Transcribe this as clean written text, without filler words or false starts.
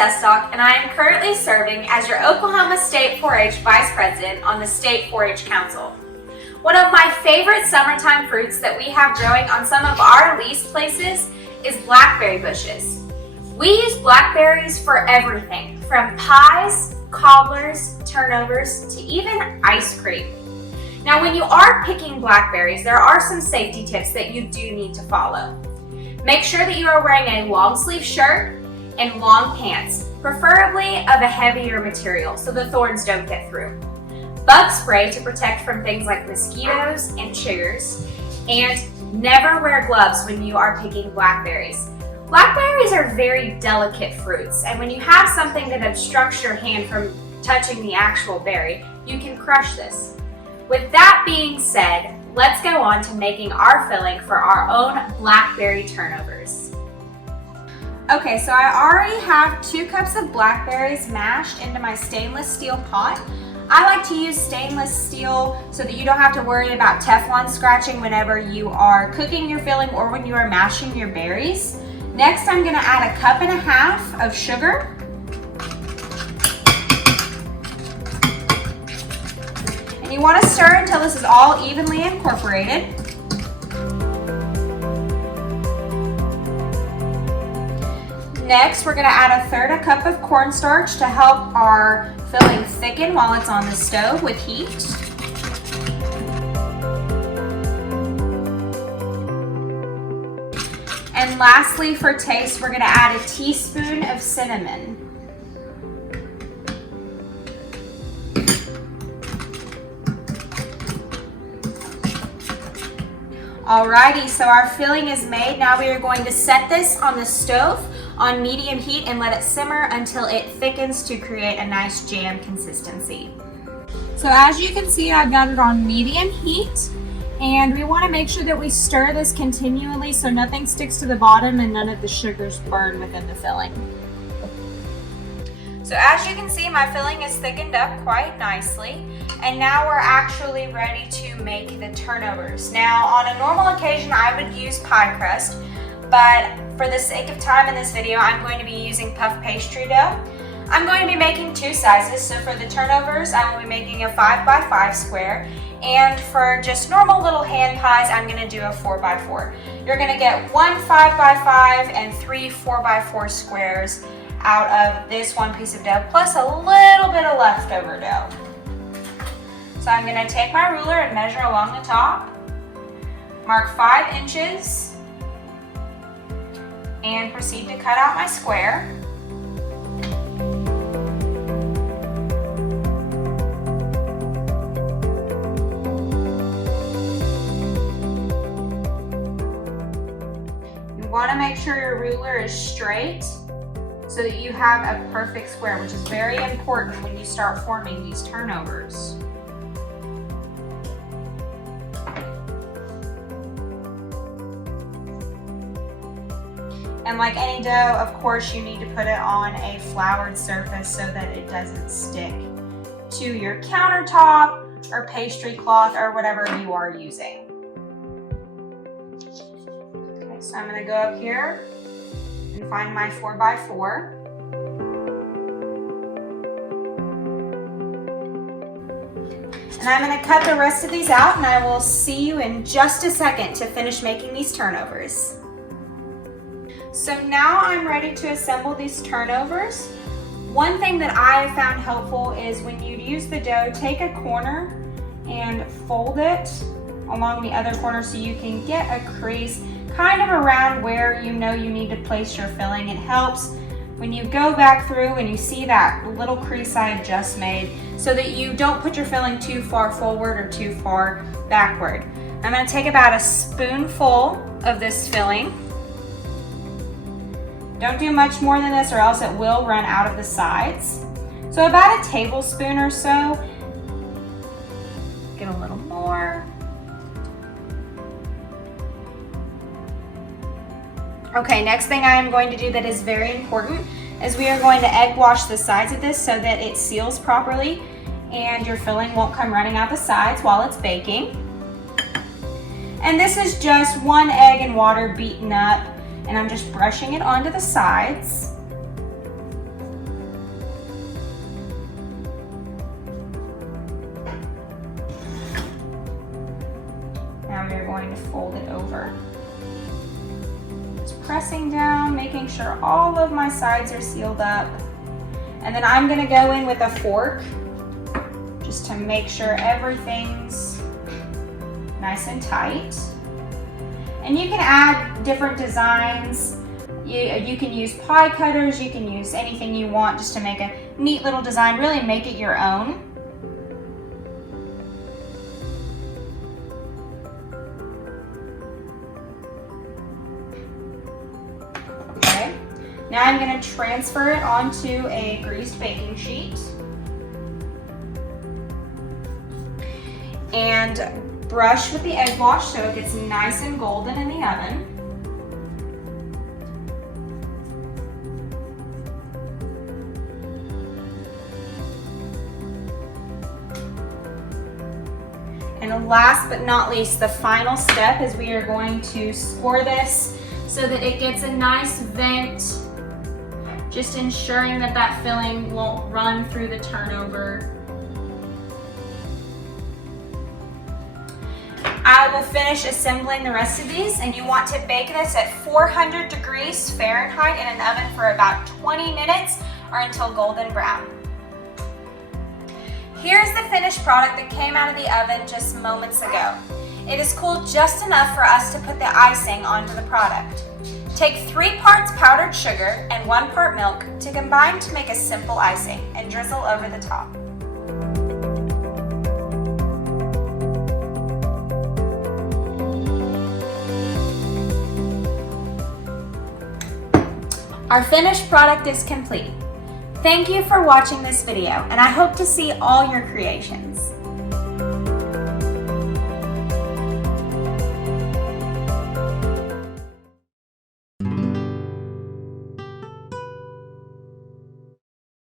Sestock, and I am currently serving as your Oklahoma State 4-H Vice President on the State 4-H Council. One of my favorite summertime fruits that we have growing on some of our leased places is blackberry bushes. We use blackberries for everything, from pies, cobblers, turnovers, to even ice cream. Now, when you are picking blackberries, there are some safety tips that you do need to follow. Make sure that you are wearing a long sleeve shirt and long pants, preferably of a heavier material so the thorns don't get through. Bug spray to protect from things like mosquitoes and chiggers, and never wear gloves when you are picking blackberries. Blackberries are very delicate fruits, and when you have something that obstructs your hand from touching the actual berry, you can crush this. With that being said, let's go on to making our filling for our own blackberry turnovers. Okay, so I already have 2 cups of blackberries mashed into my stainless steel pot. I like to use stainless steel so that you don't have to worry about Teflon scratching whenever you are cooking your filling or when you are mashing your berries. Next, I'm gonna add 1.5 cups of sugar. And you wanna stir until this is all evenly incorporated. Next, we're gonna add 1/3 cup of cornstarch to help our filling thicken while it's on the stove with heat. And lastly, for taste, we're gonna add a teaspoon of cinnamon. Alrighty, so our filling is made. Now we are going to set this on the stove on medium heat and let it simmer until it thickens to create a nice jam consistency. So as you can see, I've got it on medium heat, and we want to make sure that we stir this continually so nothing sticks to the bottom and none of the sugars burn within the filling. So as you can see, my filling is thickened up quite nicely, and now we're actually ready to make the turnovers. Now, on a normal occasion, I would use pie crust, but for the sake of time in this video, I'm going to be using puff pastry dough. I'm going to be making 2 sizes, so for the turnovers, I will be making a 5x5 square, and for just normal little hand pies, I'm going to do a 4x4. You're going to get 1 5x5 and 3 4x4 squares out of this one piece of dough, plus a little bit of leftover dough. So I'm going to take my ruler and measure along the top, mark 5 inches, and proceed to cut out my square. You want to make sure your ruler is straight so that you have a perfect square, which is very important when you start forming these turnovers. And like any dough, of course, you need to put it on a floured surface so that it doesn't stick to your countertop or pastry cloth or whatever you are using. Okay, so I'm going to go up here and find my 4x4. And I'm going to cut the rest of these out, and I will see you in just a second to finish making these turnovers. So now I'm ready to assemble these turnovers. One thing that I have found helpful is when you use the dough, take a corner and fold it along the other corner so you can get a crease kind of around where you know you need to place your filling. It helps when you go back through and you see that little crease I had just made so that you don't put your filling too far forward or too far backward. I'm going to take about a spoonful of this filling. Don't do much more than this or else it will run out of the sides. So about a tablespoon or so. Get a little more. Okay, next thing I am going to do that is very important is we are going to egg wash the sides of this so that it seals properly and your filling won't come running out the sides while it's baking. And this is just 1 egg and water beaten up, and I'm just brushing it onto the sides. over. Just pressing down, making sure all of my sides are sealed up. And then I'm gonna go in with a fork just to make sure everything's nice and tight. And you can add different designs. You can use pie cutters, you can use anything you want just to make a neat little design, really make it your own. Okay, now I'm going to transfer it onto a greased baking sheet. And brush with the egg wash so it gets nice and golden in the oven. And last but not least, the final step is we are going to score this so that it gets a nice vent, just ensuring that that filling won't run through the turnover. I will finish assembling the rest of these, and you want to bake this at 400 degrees Fahrenheit in an oven for about 20 minutes or until golden brown. Here's the finished product that came out of the oven just moments ago. It is cooled just enough for us to put the icing onto the product. Take 3 parts powdered sugar and 1 part milk to combine to make a simple icing and drizzle over the top. Our finished product is complete. Thank you for watching this video, and I hope to see all your creations.